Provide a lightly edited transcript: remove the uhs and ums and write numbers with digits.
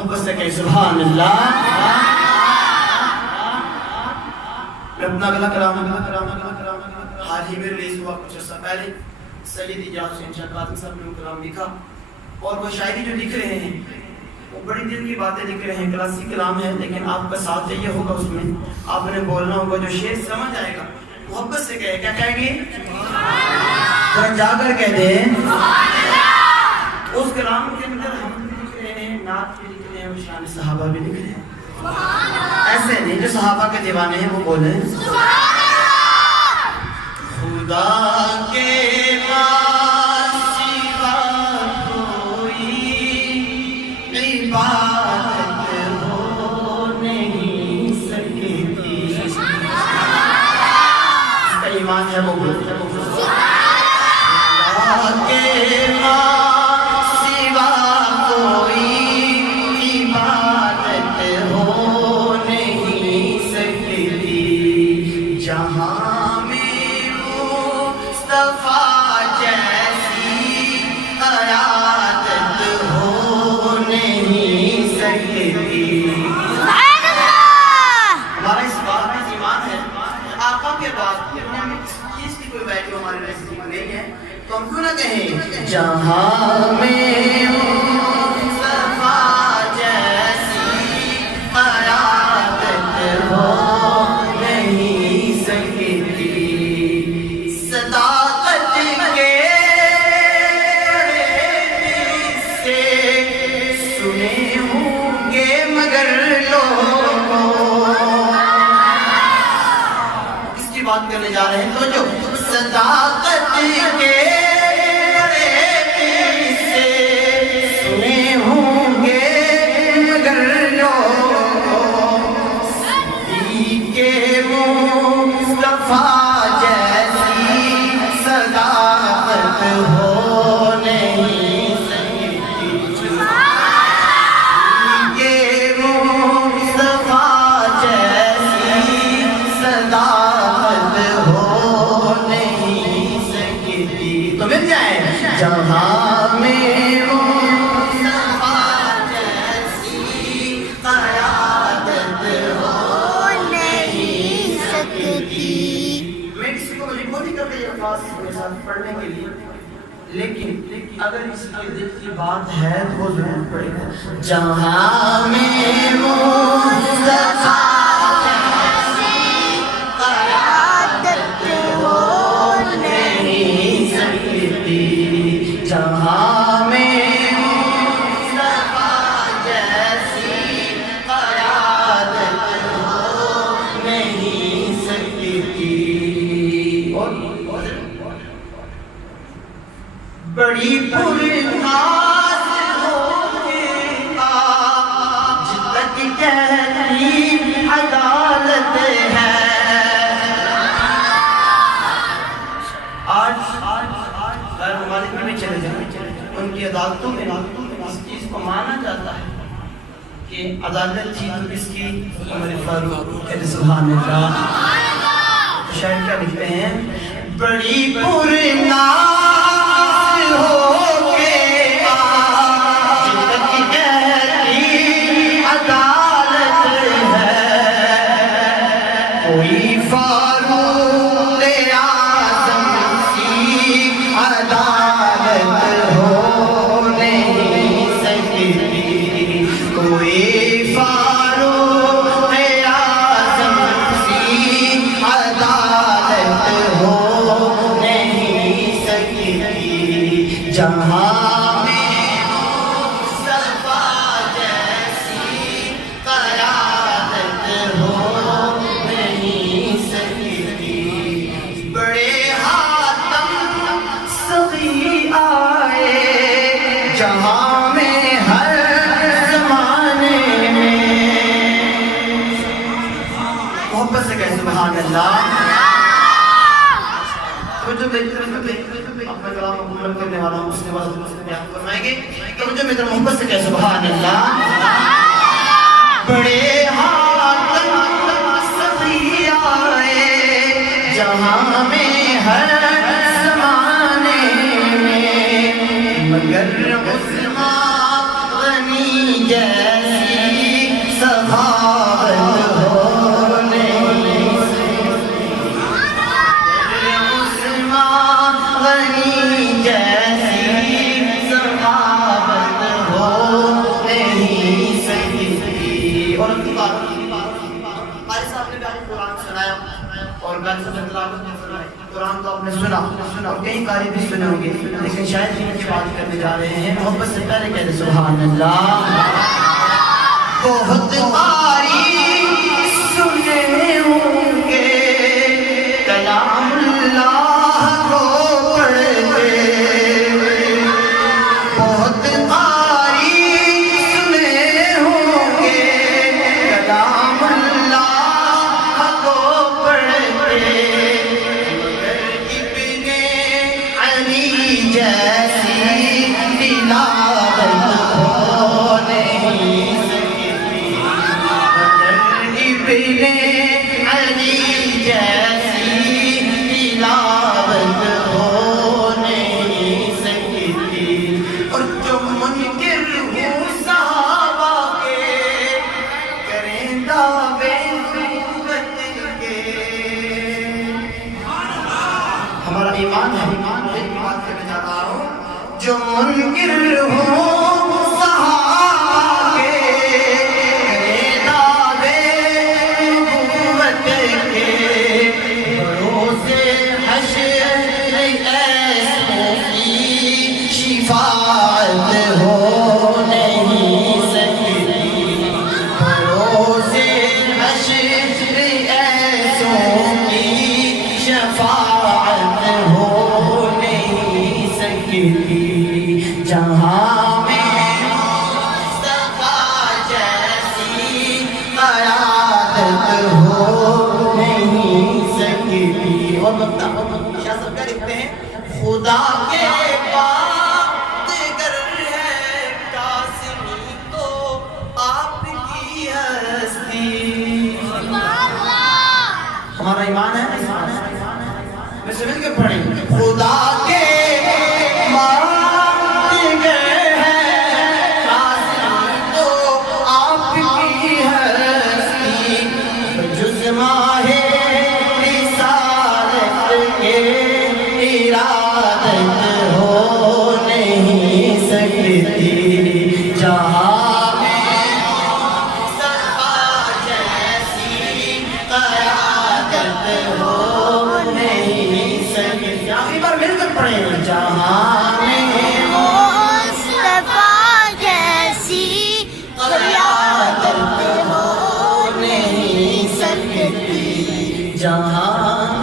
محبت سے کہیں سبحان اللہ. میں اپنا اگلا کلام حال ہی میں ریلیز ہوا کچھ عرصہ پہلے. سید ایجاد حسین شاہ قادری صاحب نے وہ کلام لکھا اور وہ شاعری جو لکھ رہے ہیں وہ بڑی دل کی باتیں لکھ رہے ہیں. کلاسیک کلام ہے لیکن آپ کا ساتھ چاہیے ہوگا اس میں. آپ نے بولنا ہوگا, جو شعر سمجھ آئے گا محبت سے کہے. کیا کہیں گے؟ ذرا جا کر کہہ دیں. اس کلام کے اندر ہم بھی لکھ رہے ہیں, نعت بھی لکھ رہے ہیں اور شان صحابہ بھی لکھ رہے ہیں. ایسے نہیں جو صحابہ کے دیوانے ہیں وہ بولیں خدا کے پاس سوا کوئی عبادت ہو نہیں سکتی. اس کا ایمان ہے وہ بولتے ہیں خدا کے پاس سوا کوئی عبادت ہو نہیں سکتی. جہاں میں مصطفیٰ جیسی قیادت ہو نہیں سکتی. ہمارا اس بات میں ایمان ہے آقا کے بعد اس کی کوئی ویلیو ہمارے نزدیک نہیں ہے, تو ہم کیوں نہ کہیں جہاں میں مصطفیٰ جیسی قیادت ہو نہیں سکتی. صداقت کے سے سنے ہوں گے مگر لوگوں. کس کی بات کرنے جا رہے ہیں؟ تو جو صداقت کے سے سنے ہوں گے مگر لوگوں. کے مصطفیٰ جیسی صداقت ہو نہیں سکتی. کے مصطفیٰ جیسی صداقت ہو نہیں سکتی. تو مل جائے جہاں میں مصطفیٰ جیسی قیادت ہو نہیں سکتی. میں کسی کو مجبور نہیں کرتا یہ الفاظ میرے ساتھ پڑھنے کے لیے, لیکن اگر اس کے دل کی بات ہے تو وہ ضرور پڑھے گا. جہاں میں مصطفیٰ جیسی قیادت ہو نہیں سکتی. جہاں میں مصطفیٰ جیسی قیادت ہو نہیں سکتی. بڑی پرناز ہوگی آج تک کہتی عدالت ہے. آج غیر ممالک میں چلے جائیں, ان کی عدالتوں میں اس چیز کو مانا جاتا ہے کہ عدالت تھی تو کس کی؟ عمر فاروق. کہتے سبحان اللہ. شاعر کیا لکھتے ہیں؟ بڑی پرناز ہو کے آج تک کہتی عدالت ہے. کوئی فاروق اعظم سی عدالت ہو نہیں سکتی. کوئی فاروق اعظم سی عدالت ہو نہیں سکتی. جہاں میں مصطفیٰ جیسی قیادت ہو نہیں سکتی. بڑے حاتم سخی آئے جہاں میں ہر زمانے میں. محبت سے کہے سبحان اللہ. اپنا کلام مکمل کرنے والا ہوں, اس کے بعد اس میں بیان فرمائیں گے. توجہ میں محبت سے کہے سبحان اللہ. بڑے حاتم سخی آئے جہاں میں ہر زمانے میں, مگر عثمان غنی جیسا اور ان کی بات قاری صاحب نے بھی آپ کو قرآن سنایا اور قاری صاحب نے تلاوت میں سنایا، قرآن تو آپ نے سنا اور کئی قاری بھی سنے ہوں گے، لیکن شاید جن کی بات کرنے جا رہے ہیں محبت سے پہلے کہہ دیں سبحان اللہ۔ بہت قاری سنے ہوں گے کلام اللہ کو پڑھتے، بہت قاری سنے ہوں گے کلام اللہ کو پڑھتے، مگر ابن علی جیسی تلاوت ہو نہیں سکتی، ابن علی جیسی تلاوت ہو نہیں سکتی، اور جو منکر ہوں صحابہ کے کریں دعوے نبوت کے۔ ہمارا ایمان ہے، ایک بات کرنے جا رہا ہوں، جو منکر ہوں صحابہ کے کریں دعوے نبوت کے، بروز حشر ایسوں کی شفاعت ہو نہیں سکتی، بروز حشر ایسوں کی شفاعت ہو نہیں سکتی، جہاں میں مصطفیٰ جیسی قیادت ہو نہیں سکتی۔ اور شاہ صاحب کیا لکھتے ہیں؟ خدا کے بات گر ہے قاسمی تو آپ کی ہستی۔ ہمارا ایمان ہے، میں سے مل کے پڑھیں، خدا کے بات گر ہے قاسمی تو آپ کی ہستی، جز ماہ رسالت کے ارادت ہو نہیں سکتی، جہاں میں مصطفیٰ جیسی قیادت ہو نہیں سکتی۔ آخری بار مل کر پڑھیں، جہاں میں مصطفیٰ جیسی قیادت ہو نہیں سکتی، جہاں